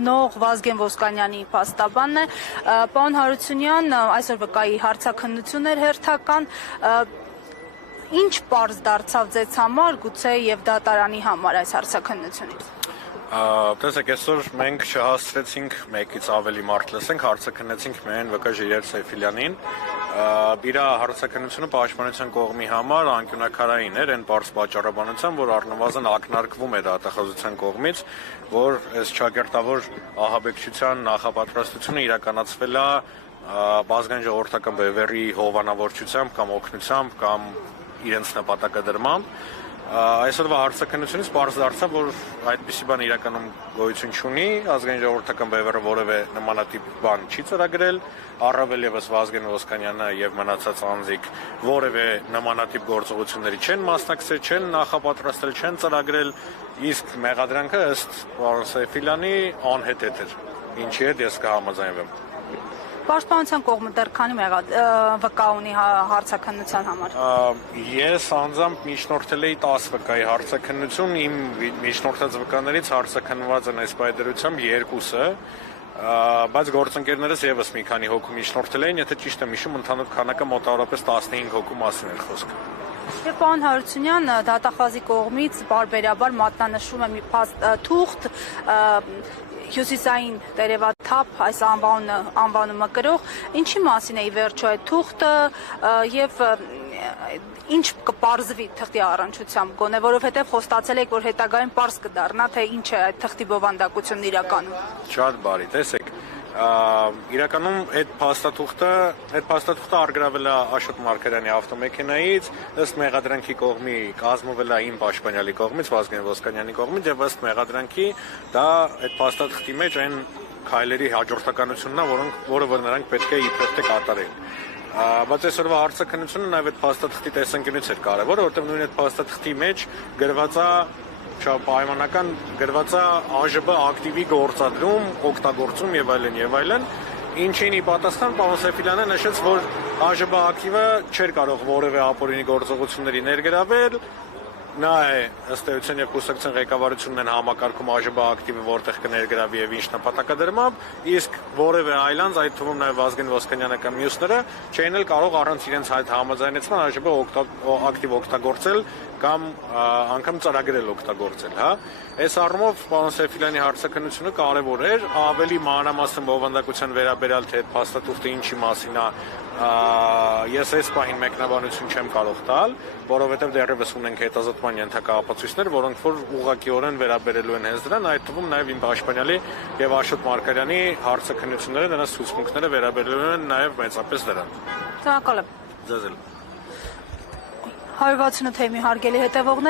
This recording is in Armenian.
անցնող Վազգեն Ոսկանյանի փաստաբանն է։ Պարոն Հարությունյան, այսօր վկայի հարցաքննություն էր հերթական։ Ինչ պարզ դարձավ ձեզ համար, գուցե եւ դատարանի համար այս հարցաքննությունից։ Տեսեք, այսօր մենք չհասցրեցինք մեկից ավելի մարդ լսենք, հարցաքննեցինք միայն վկա Ժիրայր Սեյֆիլյանին։ Իր հարցաքննությունը պաշտպանության կողմի համար անկյունաքարային էր, այն պարզ պատճառաբանությամբ, որ առնվազն ակնարկվում է դատախազության կողմից, որ այս ճակերտավոր ահաբեկչության նախապատրաստությունը իրականացվել է բազգային ժողովրդական բևեռի հովանավորչությամբ կամ օգնությամբ կամ իրենց նպատակադրմամբ։ Այսօրվա հարցաքննությունից պարզ դարձավ, որ այդպիսի բան իրականում գոյություն չունի, ազգային ժողովրդական բևեռը որևէ նմանատիպ բան չի ծրագրել, առավել ևս Վազգեն Ոսկանյանը եւ մնացած անձիկ որևէ նմանատիպ գործողությունների չեն մասնակցել, չեն նախապատրաստել, չեն ծրագրել, իսկ մեղադրանքը ըստ պարոն Սեյֆիլյանի անհեթեթ էր, ինչի հետ ես կհամաձայնվեմ։ Պաշտպանության կողմը դեռ քանի վկա ունի հարցաքննության համար։ Ես անձամբ միջնորդել էի 10 վկայի հարցաքննություն, իմ միջնորդած վկաներից հարցաքննված են այս պայմանությամբ 2-ը, բայց գործընկերներս եւս մի քանի հոգու միջնորդել էին, եթե ճիշտ եմ հիշում, ընդհանուր քանակը մոտավորապես 15 հոգու մասին էր խոսքը։ Եվ պարոն Հարությունյան, դատախազի կողմից բարբերաբար մատնանշում է մի թուղթ հյուսիսային տերևաթափ այս անվանումը կրող, ինչի մասին է ի վերջո այդ թուղթը եւ ինչ կպարզվի թղթի առնչությամբ գոնե, որովհետեւ խոստացել եք, որ հետագայում պարզ կդառնա, թե ինչ է այդ թղթի բովանդակությունն իրականում։ Շատ բարի, տեսեք, իրականում այդ փաստաթուղթը արգրավել է Աշոտ Մարգարյանի ավտոմեքենայից, ըստ մեղադրանքի կողմի կազմվել է իմ պաշտպանյալի կողմից, Վազգեն Ոսկանյանի կողմից, եւ ըստ մեղադրանքի դա այդ փաստաթղթի մեջ այն քայլերի հաջորդականությունն է, որը նրանք պետք է իբրև թե կատարեն։ Բայց այսօրվա հարցաքննությունը նաեւ այդ փաստաթղթի տեսանկյունից էր կարևոր, որովհետեւ նույն այդ փաստաթղթի մեջ գրված է պայմանական գրված է ԱԺԲ ակտիվի գործադրում, օգտագործում եւ այլն, ինչին ի պատասխան պարոն Սեյֆիլյանը նշեց, որ ԱԺԲ ակտիվը չէր կարող որևէ ապօրինի գործողությունների ներգրավել, նա է ըստ էության եւ կուսակցության ղեկավարությունն են համակարգում ԱԺԲ ակտիվը որտեղ կներգրավի եւ ինչ նպատակադրմամբ, իսկ որևէ այլ անձ, այդ թվում նաեւ Վազգեն Ոսկանյանը կամ մյուսները չէին էլ կարող առանց իրենց այդ համաձայնեցման ԱԺԲ ակտիվ օգտագործել կամ անգամ ծրագրել օգտագործել, հա։ Այս առումով պարոն Սեյֆիլյանի հարցաքննությունը կարևոր էր, ավելի մանրամասն բովանդակության վերաբերյալ թե այդ փաստաթուղթը ինչի մասին է, ես այս պահին մեկնաբանություն չեմ կարող տալ, որովհետև դեռևս ունենք հետազոտման ենթակա ապացույցներ, որոնք որ ուղղակիորեն վերաբերելու են հենց դրան, այդ թվում նաև իմ պաշտպանյալի եւ Աշոտ Մարգարյանի հարցաքննությունները, նրանց ցուցմունքները վերաբերելու են նաև մեծապես դրան։ Շնորհակալ եմ։ Ձեզ էլ։ 168 թեմի հարգելի հետևողներ,